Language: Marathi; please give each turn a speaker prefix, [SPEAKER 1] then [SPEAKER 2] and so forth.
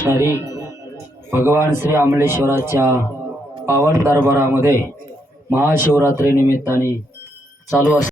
[SPEAKER 1] असणारी भगवान श्री आमलेश्वराच्या पावन दरबारामध्ये महाशिवरात्रीनिमित्ताने चालू अस